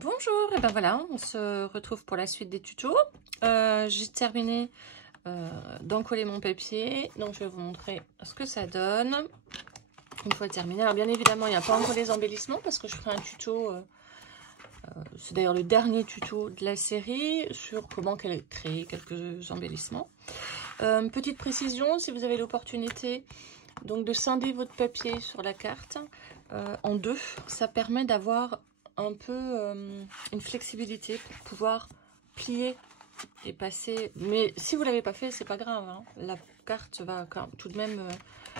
Bonjour, et ben voilà, on se retrouve pour la suite des tutos. J'ai terminé d'encoller mon papier, donc je vais vous montrer ce que ça donne une fois terminé. Alors bien évidemment, il n'y a pas encore les embellissements parce que je ferai un tuto, c'est d'ailleurs le dernier tuto de la série sur comment créer quelques embellissements. Petite précision, si vous avez l'opportunité donc de scinder votre papier sur la carte en deux, ça permet d'avoir un peu une flexibilité pour pouvoir plier et passer. Mais si vous ne l'avez pas fait, c'est pas grave, hein. La carte va tout de même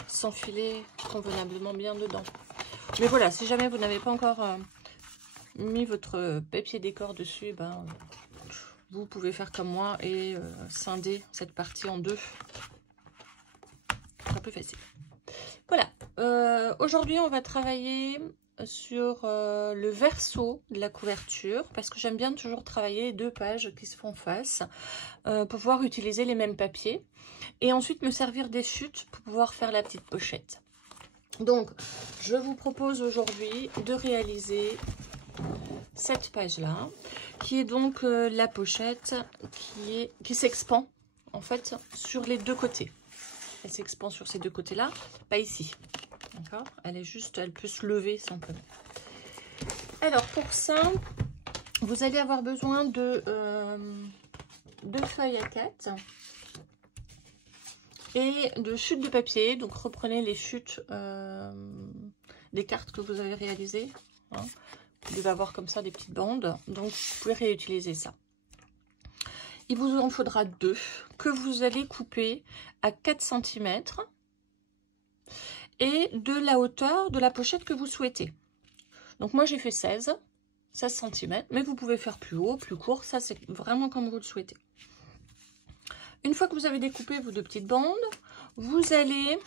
s'enfiler convenablement bien dedans. Mais voilà, si jamais vous n'avez pas encore mis votre papier décor dessus, ben, vous pouvez faire comme moi et scinder cette partie en deux. Ce sera plus facile. Voilà, aujourd'hui on va travailler sur le verso de la couverture parce que j'aime bien toujours travailler les deux pages qui se font face pour pouvoir utiliser les mêmes papiers et ensuite me servir des chutes pour pouvoir faire la petite pochette. Donc je vous propose aujourd'hui de réaliser cette page là qui est donc la pochette qui s'expand en fait sur les deux côtés. Elle s'expand sur ces deux côtés là, pas ici. D'accord, elle peut se lever simplement. Alors pour ça, vous allez avoir besoin de feuilles A4 et de chutes de papier. Donc reprenez les chutes des cartes que vous avez réalisées. Hein. Vous devez avoir comme ça des petites bandes, donc vous pouvez réutiliser ça. Il vous en faudra deux que vous allez couper à 4 cm. Et de la hauteur de la pochette que vous souhaitez. Donc moi j'ai fait 16 cm, mais vous pouvez faire plus haut, plus court, ça c'est vraiment comme vous le souhaitez. Une fois que vous avez découpé vos deux petites bandes, vous allez,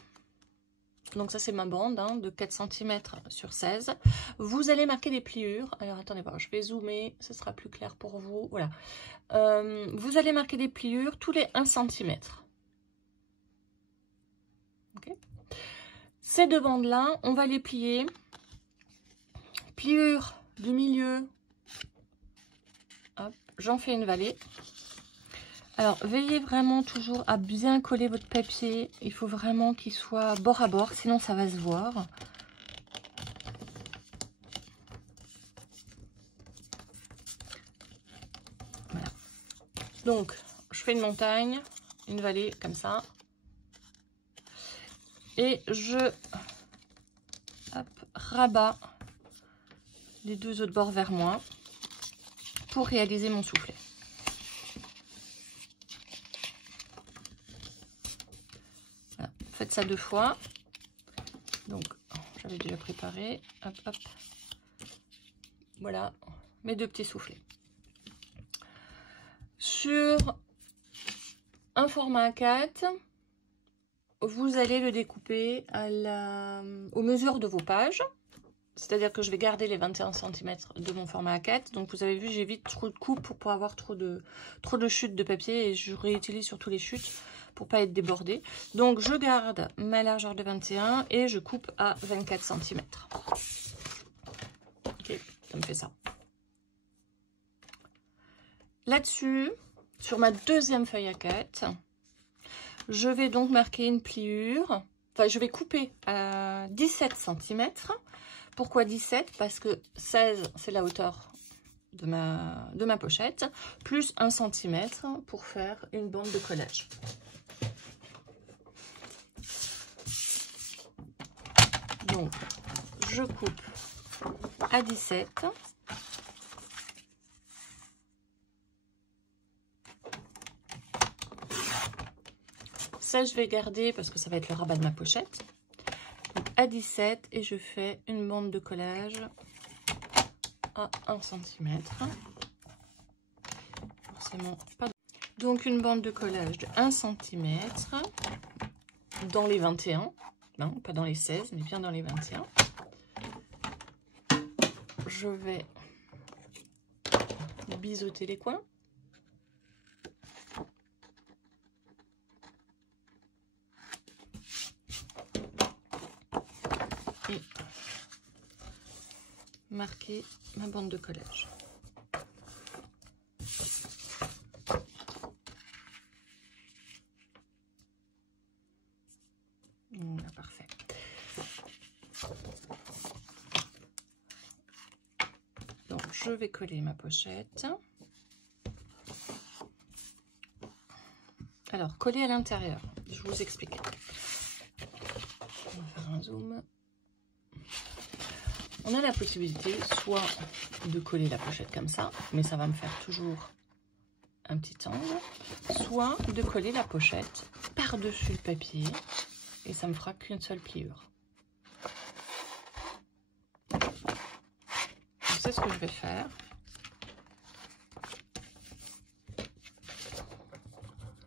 donc ça c'est ma bande hein, de 4 cm sur 16, vous allez marquer des pliures. Alors attendez voir, je vais zoomer, ce sera plus clair pour vous, voilà. Vous allez marquer des pliures tous les 1 cm. Ok. Ces deux bandes-là, on va les plier. Pliure du milieu. J'en fais une vallée. Alors, veillez vraiment toujours à bien coller votre papier. Il faut vraiment qu'il soit bord à bord, sinon ça va se voir. Voilà. Donc, je fais une montagne, une vallée comme ça. Et je rabats les deux autres bords vers moi pour réaliser mon soufflet. Voilà. Faites ça deux fois. Donc, j'avais déjà préparé. Hop, hop. Voilà, mes deux petits soufflets. Sur un format A4, vous allez le découper aux mesures de vos pages. C'est-à-dire que je vais garder les 21 cm de mon format A4. Donc vous avez vu, j'évite trop de coupes pour pas avoir trop de chutes de papier. Et je réutilise surtout les chutes pour pas être débordée. Donc je garde ma largeur de 21 et je coupe à 24 cm. Ok, ça me fait ça. Là-dessus, sur ma deuxième feuille A4, je vais donc marquer une pliure. Enfin, je vais couper à 17 cm. Pourquoi 17? Parce que 16, c'est la hauteur de ma pochette, plus 1 cm pour faire une bande de collage. Donc, je coupe à 17. Ça, je vais garder parce que ça va être le rabat de ma pochette. Donc, à 17 et je fais une bande de collage à 1 cm. Forcément, pas de... Donc, une bande de collage de 1 cm dans les 21. Non, pas dans les 16, mais bien dans les 21. Je vais biseauter les coins. Et marquer ma bande de collage. je vais coller ma pochette. Alors, coller à l'intérieur, je vous explique. On va faire un zoom. On a la possibilité soit de coller la pochette comme ça, mais ça va me faire toujours un petit angle, soit de coller la pochette par-dessus le papier et ça me fera qu'une seule pliure. C'est ce que je vais faire.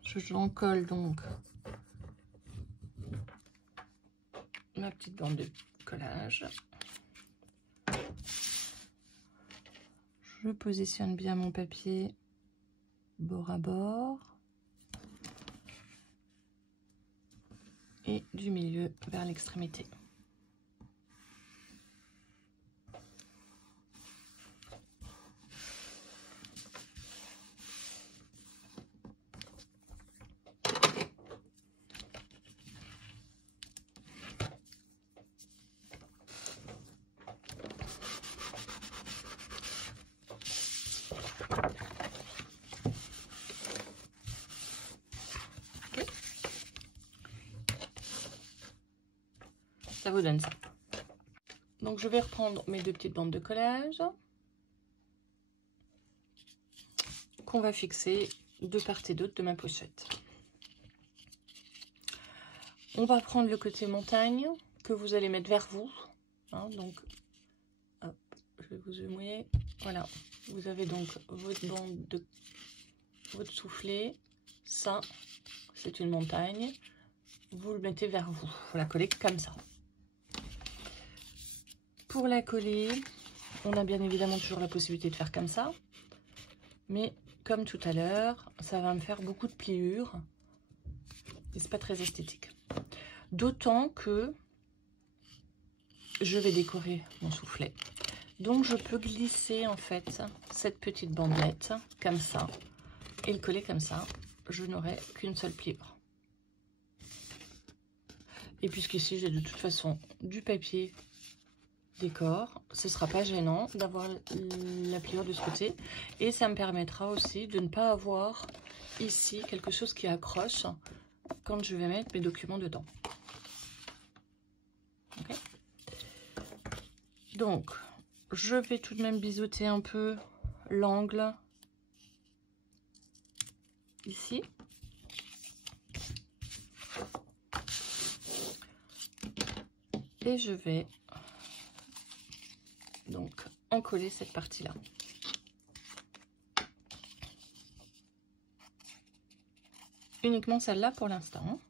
Je colle donc ma petite bande de collage. Je positionne bien mon papier bord à bord et du milieu vers l'extrémité. Ça vous donne ça. Donc je vais reprendre mes deux petites bandes de collage qu'on va fixer de part et d'autre de ma pochette. On va prendre le côté montagne que vous allez mettre vers vous. Hein, donc, hop, je vais vous zoomer. Voilà, vous avez donc votre bande de votre soufflet. Ça, c'est une montagne. Vous le mettez vers vous. Vous la collez comme ça. Pour la coller, on a bien évidemment toujours la possibilité de faire comme ça. Mais comme tout à l'heure, ça va me faire beaucoup de pliures. Et c'est pas très esthétique. D'autant que je vais décorer mon soufflet. Donc je peux glisser en fait cette petite bandelette comme ça et le coller comme ça. Je n'aurai qu'une seule pliure. Et puisqu'ici j'ai de toute façon du papier décor, ce sera pas gênant d'avoir la pliure de ce côté et ça me permettra aussi de ne pas avoir ici quelque chose qui accroche quand je vais mettre mes documents dedans. Okay. Donc je vais tout de même biseauter un peu l'angle ici. Et je vais donc en coller cette partie-là. Uniquement celle-là pour l'instant.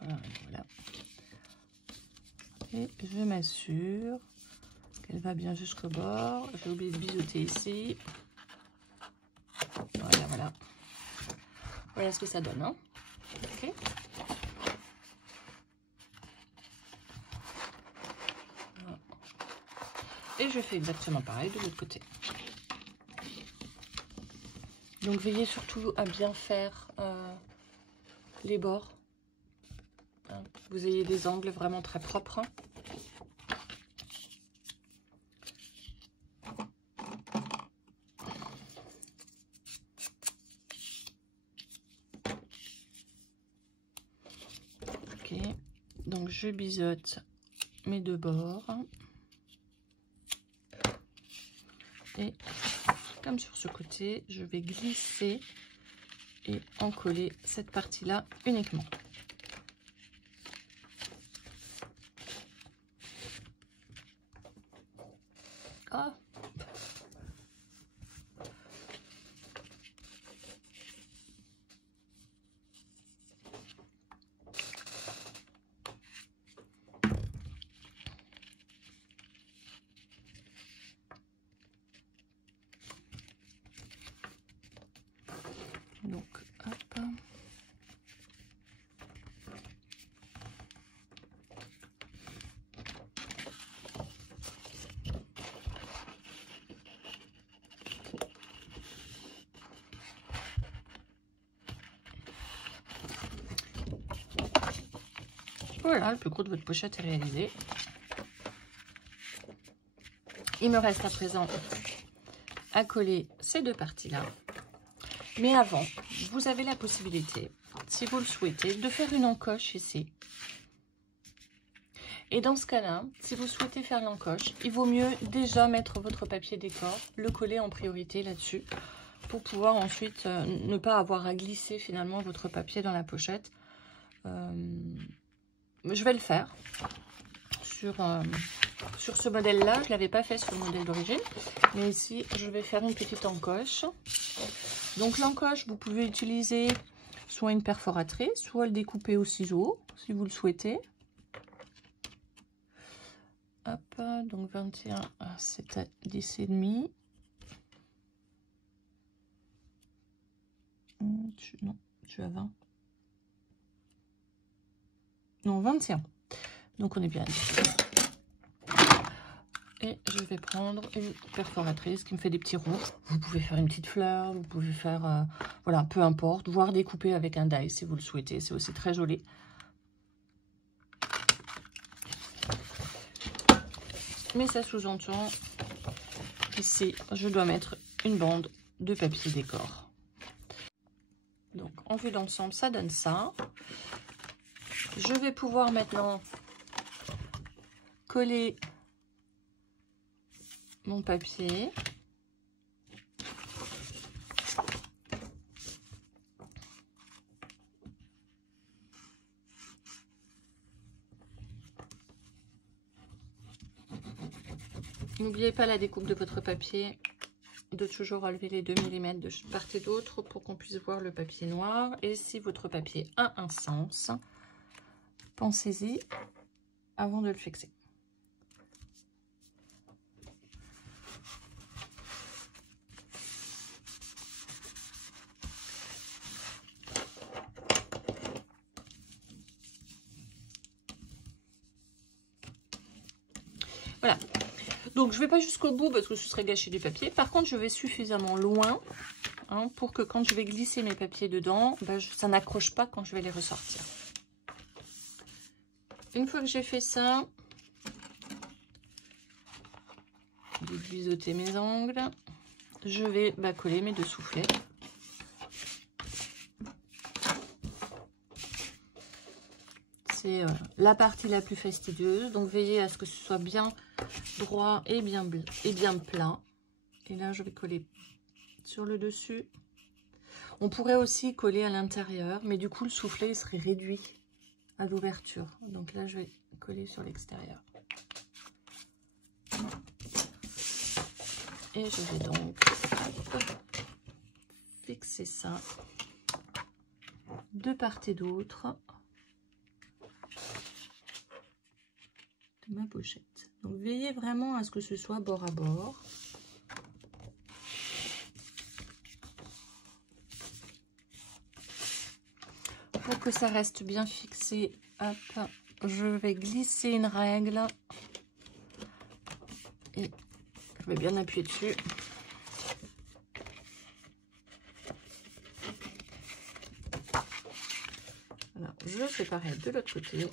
Voilà. Et je m'assure qu'elle va bien jusqu'au bord. J'ai oublié de biseauter ici. Voilà, voilà. Voilà ce que ça donne. Hein. Okay. Voilà. Et je fais exactement pareil de l'autre côté. Donc veillez surtout à bien faire les bords. Hein, vous ayez des angles vraiment très propres. Hein. Ok, donc je biseaute mes deux bords. Et comme sur ce côté, je vais glisser et en coller cette partie-là uniquement. Ah. Donc, hop. Voilà, le plus gros de votre pochette est réalisé. Il me reste à présent à coller ces deux parties-là. Mais avant, vous avez la possibilité, si vous le souhaitez, de faire une encoche ici. Et dans ce cas-là, si vous souhaitez faire l'encoche, il vaut mieux déjà mettre votre papier décor, le coller en priorité là-dessus, pour pouvoir ensuite ne pas avoir à glisser finalement votre papier dans la pochette. Je vais le faire sur ce modèle-là. Je ne l'avais pas fait sur le modèle d'origine, mais ici, je vais faire une petite encoche. Donc l'encoche, vous pouvez utiliser soit une perforatrice, soit le découper au ciseau, si vous le souhaitez. Hop, donc 21, c'est à 10,5. Non, je suis à 20. Non, 21. Donc on est bien. Et je vais prendre une perforatrice qui me fait des petits rouges. Vous pouvez faire une petite fleur, vous pouvez faire, voilà, peu importe, voire découper avec un die si vous le souhaitez. C'est aussi très joli. Mais ça sous-entend ici, je dois mettre une bande de papier décor. Donc, en vue d'ensemble, ça donne ça. Je vais pouvoir maintenant coller mon papier. N'oubliez pas la découpe de votre papier, de toujours relever les 2 mm de part et d'autre pour qu'on puisse voir le papier noir. Et si votre papier a un sens, pensez-y avant de le fixer. Voilà. Donc, je ne vais pas jusqu'au bout parce que ce serait gâcher du papier. Par contre, je vais suffisamment loin pour que quand je vais glisser mes papiers dedans, ça n'accroche pas quand je vais les ressortir. Une fois que j'ai fait ça, je vais biseauter mes angles. Je vais coller mes deux soufflets. C'est la partie la plus fastidieuse. Donc, veillez à ce que ce soit bien droit et bien plat. Et là, je vais coller sur le dessus. On pourrait aussi coller à l'intérieur, mais du coup, le soufflet il serait réduit à l'ouverture. Donc là, je vais coller sur l'extérieur. Et je vais donc fixer ça de part et d'autre de ma pochette. Donc, veillez vraiment à ce que ce soit bord à bord. Pour que ça reste bien fixé, hop, je vais glisser une règle et je vais bien appuyer dessus. Voilà, je fais pareil de l'autre côté.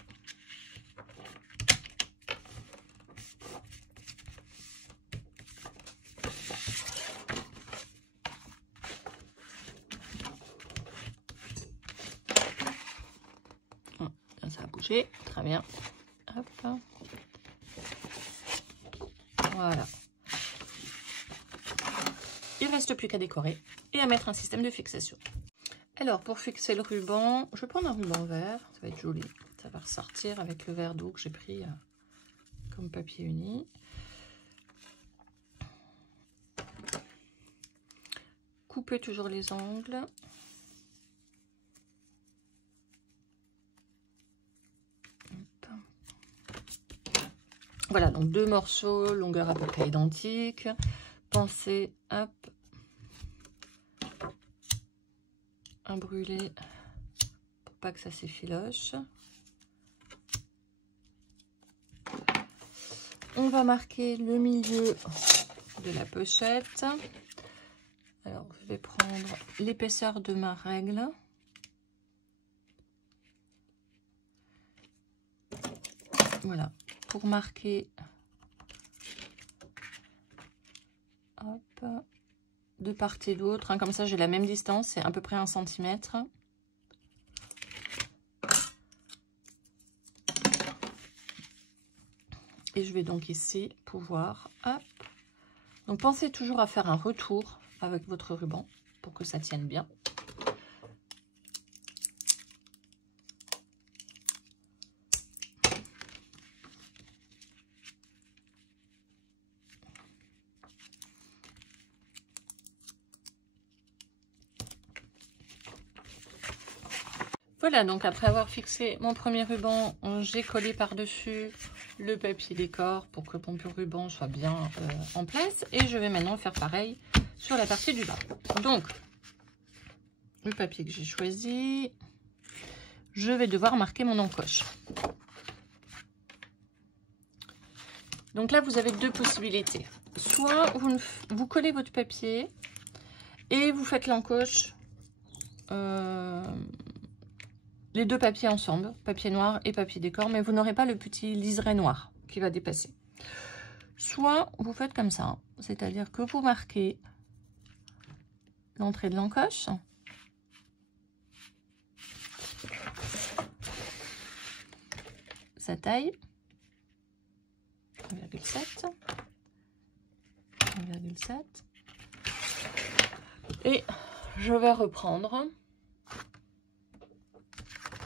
Ça a bougé, très bien. Hop. Voilà. Il ne reste plus qu'à décorer et à mettre un système de fixation. Alors, pour fixer le ruban, je vais prendre un ruban vert. Ça va être joli. Ça va ressortir avec le verre d'eau que j'ai pris comme papier uni. Coupez toujours les angles. Voilà, donc 2 morceaux, longueur à peu près identique. Pensez, hop, à brûler pour pas que ça s'effiloche. On va marquer le milieu de la pochette. Alors, je vais prendre l'épaisseur de ma règle. Voilà, pour marquer, hop, de part et d'autre, hein, comme ça j'ai la même distance, c'est à peu près 1 cm. Et je vais donc ici pouvoir, hop. Donc pensez toujours à faire un retour avec votre ruban pour que ça tienne bien. Voilà, donc après avoir fixé mon premier ruban, j'ai collé par-dessus le papier décor pour que mon ruban soit bien en place. Et je vais maintenant faire pareil sur la partie du bas. Donc, le papier que j'ai choisi, je vais devoir marquer mon encoche. Donc là, vous avez deux possibilités. Soit vous collez votre papier et vous faites l'encoche, les deux papiers ensemble, papier noir et papier décor, mais vous n'aurez pas le petit liseré noir qui va dépasser. Soit vous faites comme ça, c'est-à-dire que vous marquez l'entrée de l'encoche, sa taille, 1,7, 1,7, et je vais reprendre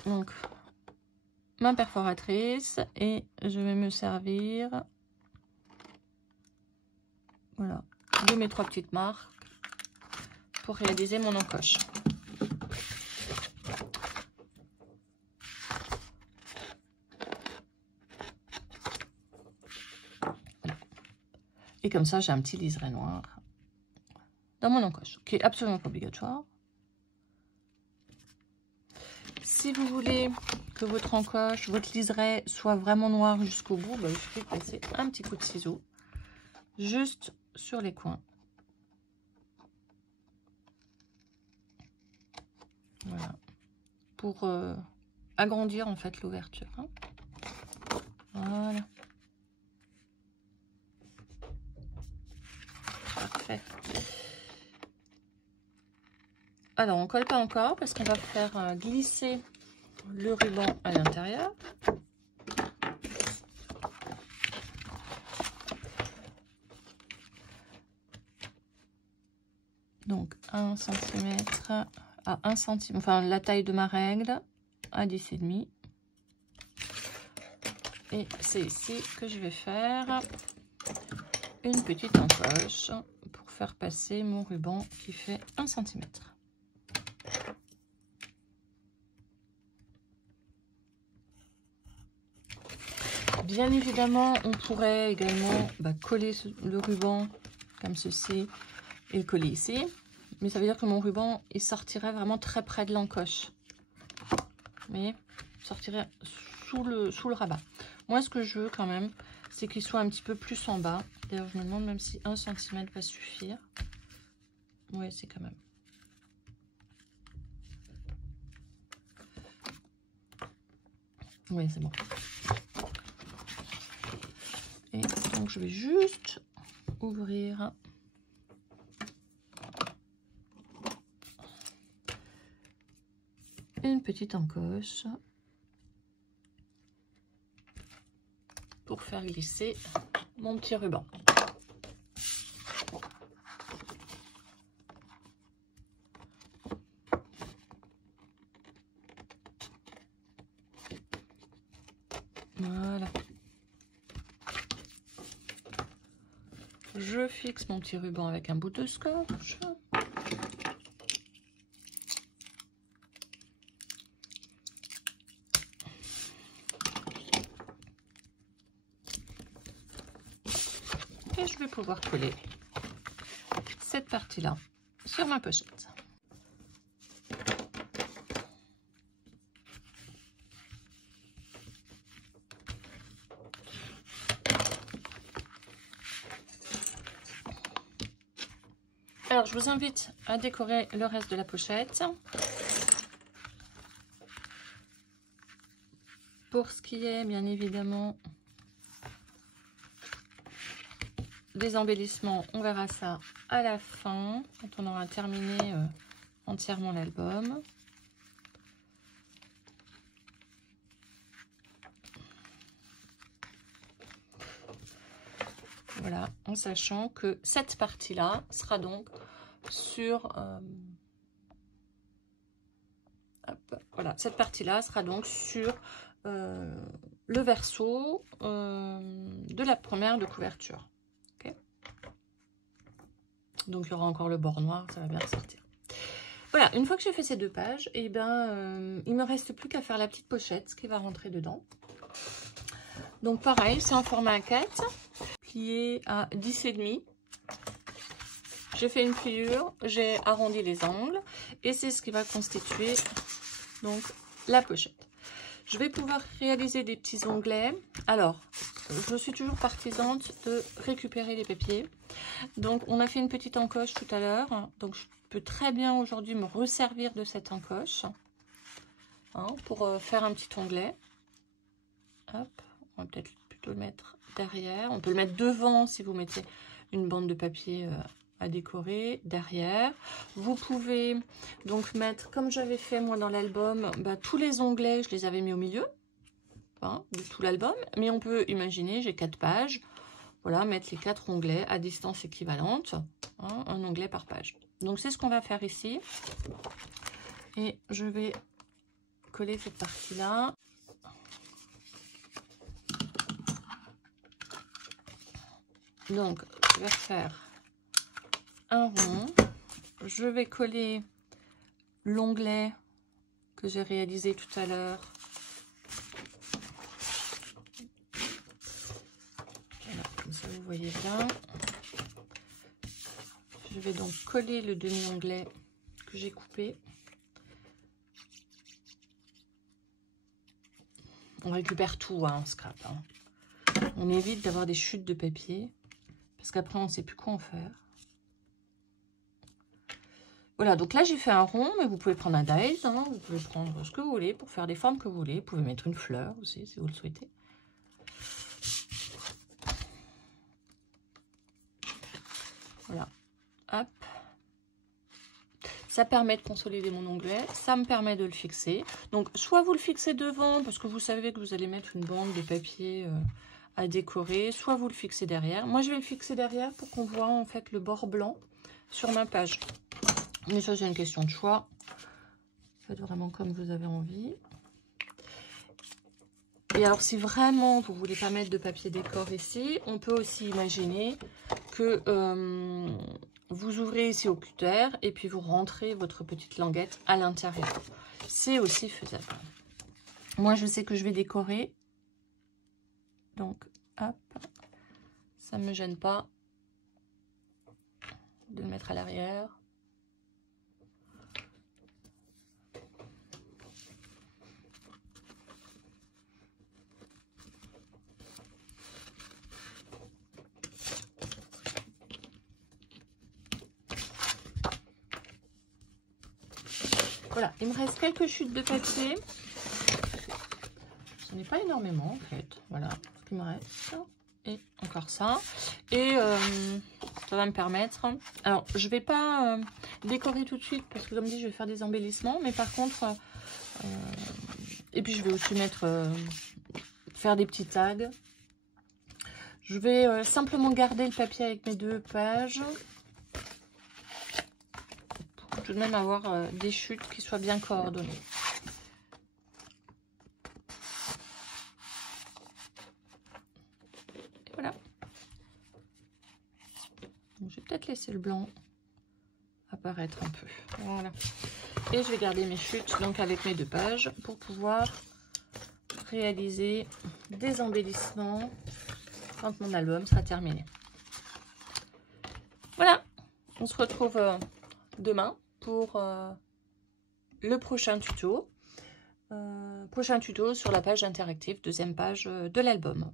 donc ma perforatrice et je vais me servir, voilà, de mes 3 petites marques pour réaliser mon encoche. Et comme ça, j'ai un petit liseré noir dans mon encoche, qui est absolument pas obligatoire. Si vous voulez que votre encoche, votre liseré soit vraiment noir jusqu'au bout, bah, il suffit de passer un petit coup de ciseau juste sur les coins. Voilà. Pour agrandir en fait l'ouverture. Hein. Voilà. Parfait. Alors, on colle pas encore parce qu'on va faire glisser le ruban à l'intérieur. Donc 1 cm à 1 cm, enfin la taille de ma règle à 10,5. Et c'est ici que je vais faire une petite encoche pour faire passer mon ruban qui fait 1 cm. Bien évidemment, on pourrait également coller le ruban comme ceci et le coller ici. Mais ça veut dire que mon ruban, il sortirait vraiment très près de l'encoche. Mais sortirait sous le rabat. Moi, ce que je veux quand même, c'est qu'il soit un petit peu plus en bas. D'ailleurs, je me demande même si 1 cm va suffire. Oui, c'est quand même. Oui, c'est bon. Et donc, je vais juste ouvrir une petite encoche pour faire glisser mon petit ruban. Voilà. Je fixe mon petit ruban avec un bout de scotch. Et je vais pouvoir coller cette partie-là sur ma pochette. Alors, je vous invite à décorer le reste de la pochette. Pour ce qui est, bien évidemment, des embellissements, on verra ça à la fin, quand on aura terminé entièrement l'album. Voilà, en sachant que cette partie-là sera donc sur... voilà, cette partie-là sera donc sur le verso de la première de couverture. Okay, donc il y aura encore le bord noir, ça va bien ressortir. Voilà, une fois que j'ai fait ces 2 pages, et ben, il me reste plus qu'à faire la petite pochette, ce qui va rentrer dedans. Donc pareil, c'est en format A4, plié à 10,5. J'ai fait une pliure, j'ai arrondi les angles et c'est ce qui va constituer donc la pochette. Je vais pouvoir réaliser des petits onglets. Alors, je suis toujours partisante de récupérer les papiers. Donc, on a fait une petite encoche tout à l'heure. Donc, je peux très bien aujourd'hui me resservir de cette encoche pour faire un petit onglet. Hop, on va peut-être plutôt le mettre derrière. On peut le mettre devant si vous mettez une bande de papier à décorer derrière. Vous pouvez donc mettre, comme j'avais fait moi dans l'album, tous les onglets, je les avais mis au milieu de tout l'album. Mais on peut imaginer, j'ai 4 pages, voilà, mettre les 4 onglets à distance équivalente, un onglet par page. Donc c'est ce qu'on va faire ici. Et je vais coller cette partie-là. Donc je vais refaire un rond, je vais coller l'onglet que j'ai réalisé tout à l'heure. Voilà, comme ça vous voyez bien. Je vais donc coller le demi-onglet que j'ai coupé. On récupère tout en scrap. On évite d'avoir des chutes de papier parce qu'après on ne sait plus quoi en faire. Voilà, donc là j'ai fait un rond, mais vous pouvez prendre un dies, vous pouvez prendre ce que vous voulez pour faire des formes que vous voulez. Vous pouvez mettre une fleur aussi si vous le souhaitez. Voilà, hop. Ça permet de consolider mon onglet, ça me permet de le fixer. Donc soit vous le fixez devant parce que vous savez que vous allez mettre une bande de papier à décorer, soit vous le fixez derrière. Moi je vais le fixer derrière pour qu'on voit en fait le bord blanc sur ma page. Mais ça, c'est une question de choix. Faites vraiment comme vous avez envie. Et alors, si vraiment vous ne voulez pas mettre de papier décor ici, on peut aussi imaginer que vous ouvrez ici au cutter et puis vous rentrez votre petite languette à l'intérieur. C'est aussi faisable. Moi, je sais que je vais décorer. Donc, hop, ça ne me gêne pas de le mettre à l'arrière. Voilà, il me reste quelques chutes de papier. Ce n'est pas énormément en fait. Voilà ce qu'il me reste. Et encore ça. Et ça va me permettre... Alors, je ne vais pas décorer tout de suite parce que comme dit, je vais faire des embellissements. Mais par contre... et puis, je vais aussi mettre... faire des petits tags. Je vais simplement garder le papier avec mes 2 pages. Tout de même avoir des chutes qui soient bien coordonnées. Et voilà. Je vais peut-être laisser le blanc apparaître un peu. Voilà. Et je vais garder mes chutes donc avec mes 2 pages pour pouvoir réaliser des embellissements quand mon album sera terminé. Voilà. On se retrouve demain pour le prochain tuto. Prochain tuto sur la page interactive, 2e page de l'album.